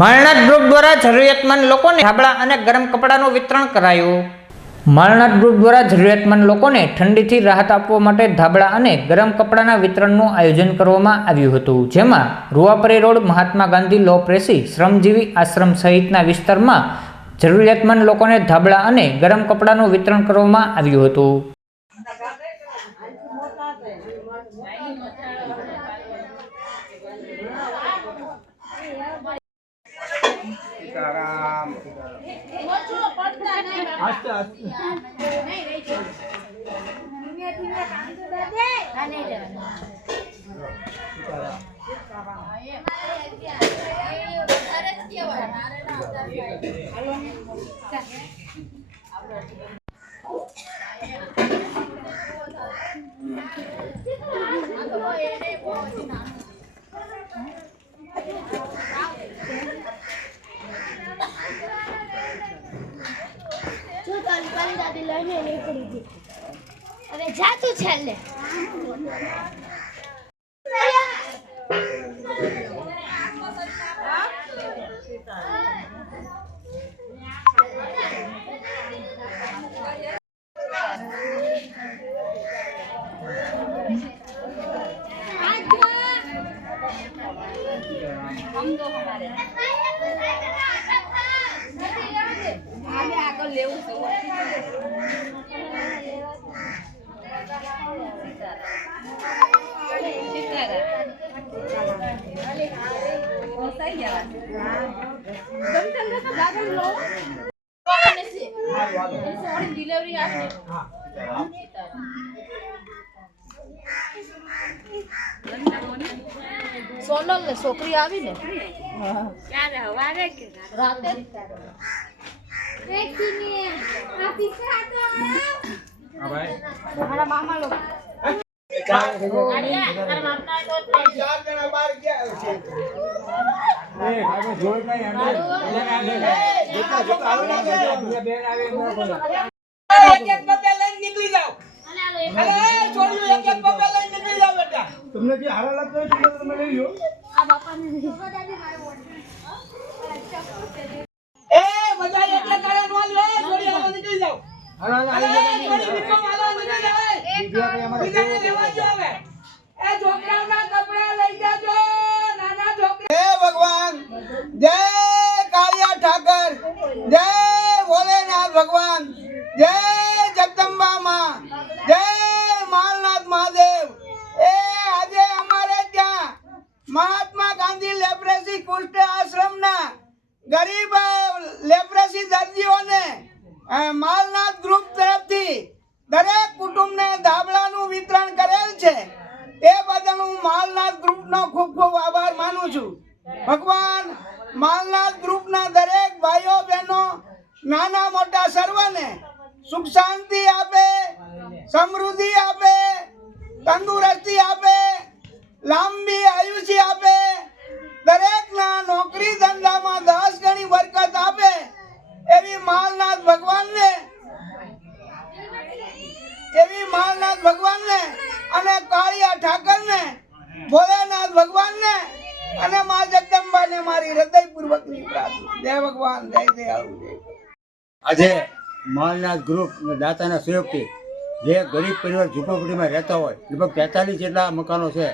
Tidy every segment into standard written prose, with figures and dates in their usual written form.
માળનાથ group દ્વારા જરૂરિયાતમંદ લોકોને ધાબળા અને ગરમ કપડાનું વિતરણ કરાયું। માળનાથ ગ્રુપ દ્વારા જરૂરિયાતમંદ લોકોને ઠંડીથી રાહત આપવા માટે ધાબળા અને ગરમ કપડાના વિતરણનું આયોજન કરવામાં આવ્યું હતું, જેમાં રૂવાપરી રોડ, મહાત્મા ગાંધી લો પ્રેસી શ્રમજીવી આશ્રમ સહિતના વિસ્તારમાં જરૂરિયાતમંદ લોકોને ધાબળા અને ગરમ કપડાનું વિતરણ કરવામાં આવ્યું હતું। હવે જાતું છેલ્લે આગળ લેવું ડિલિવરી સોનલ ને છોકરી આવી ને ક્યારે હવારે કે રાતે મારા મામા લોકો तुमने जी हारा लगता है तुमने ले लियो आ बापा ने ए मजा એટલે કરે નો લે થોડી આવા નીકળી જાવ हारा થોડી વિકો માલો નીકળી જાય બીજાને લેવા જો હવે એ છોકરાઓના કપડા લઈ જાજો નાના છોકરા હે ભગવાન જય કાળિયા ઠાકર જય ભોલેનાથ ભગવાન જય જગદંબા માં જય માલનાથ મહાદેવ એ આજે અમારે ત્યાં મહાત્મા ગાંધી લેપ્રેસી કુષ્ઠ આશ્રમના ગરીબ લેપ્રેસી દર્દીઓને માલનાથ ગ્રુપ તરફથી દરેક કુટુંબને ધાબળાનું વિતરણ કરેલ છે। તે બદલ હું માલનાથ ગ્રુપનો ખૂબ ખૂબ આભાર માનું છું। ભગવાન માલનાથ ગ્રુપના દરેક ભાઈઓ બહેનો નાના મોટા સર્વને સુખ શાંતિ આપે, સમૃદ્ધિ આપે, તંદુરસ્તી આપે, લાંબી આયુષ્ય આપે, દરેકના નોકરી ધંધામાં 10 ગણી બરકત આપે એવી માલનાથ ભગવાનને અને કાળિયા ઠાકરને, ભોલેનાથ ભગવાનને અને મા જગદંબાને મારી હૃદયપૂર્વકની પ્રાર્થના। જય ભગવાન, જય જય જય। આજે માલનાથ ગ્રુપ દાતાના સહયોગથી જે ગરીબ પરિવાર ઝૂંપડપટ્ટીમાં રહેતા હોય લગભગ 43 જેટલા મકાનો છે,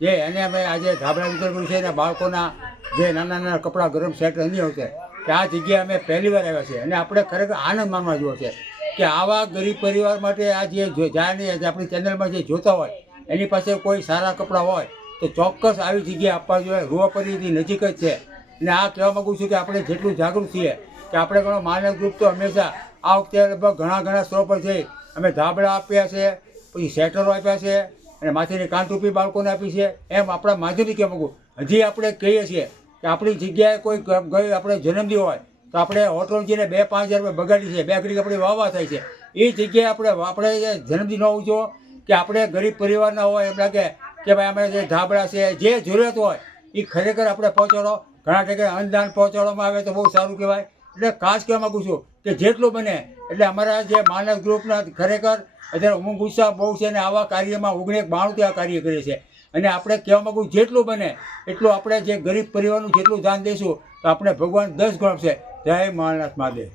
જે એને અમે આજે ધાબળા વિતરણ કર્યું છે અને બાળકોના જે નાના નાના કપડાં ગરમ સેટ નહીં આવશે કે આ જગ્યાએ અમે પહેલી વાર આવ્યા છે અને આપણે ખરેખર આનંદ માનવા જેવો છે કે આવા ગરીબ પરિવાર માટે આ જે જાણે આપણી ચેનલમાં જે જોતા હોય એની પાસે કોઈ સારા કપડાં હોય તો ચોક્કસ આવી જગ્યાએ આપવા જોઈએ। રૂવાપરીથી નજીક જ છે અને આ કહેવા માગું છું કે આપણે જેટલું જાગૃત છીએ કે આપણે ઘણો માલનાથ ગ્રુપ તો હંમેશા આ વખતે લગભગ ઘણા સ્તરો પર જઈ અમે ધાબળા આપ્યા છે, પછી સેટરો આપ્યા છે અને માથેની કાનટોપી બાળકોને આપી છે। એમ આપણા માધ્યમથી કહેવા માગું હજી આપણે કહીએ છીએ કે આપણી જગ્યાએ કોઈ ગઈ આપણે જન્મદિવસ હોય તો આપણે હોટલ જઈને 2-5 હજાર રૂપિયા બગાડી છે, 2 ઘડી આપણી વાવા થાય છે। એ જગ્યાએ આપણે જન્મદિન ન ઉજવો કે આપણે ગરીબ પરિવારના હોય એમ લાગે કે ભાઈ અમે જે ધાબળા છે જે જરૂરિયાત હોય એ ખરેખર આપણે પહોંચાડો। ઘણા ટકે અન્નદાન પહોંચાડવામાં આવે તો બહુ સારું કહેવાય। એટલે ખાસ કહેવા માગું છું કે જેટલું બને એટલે અમારા જે માલનાથ ગ્રુપના ખરેખર અત્યારે ઉમંગ ઉત્સાહ બહુ છે અને આવા કાર્યમાં 1992 આ કાર્ય કરે છે અને આપણે કહેવા માગું જેટલું બને એટલું આપણે જે ગરીબ પરિવારનું જેટલું ધ્યાન દઈશું તો આપણે ભગવાન 10 ગણ છે. જય માલનાથ મહાદેવ.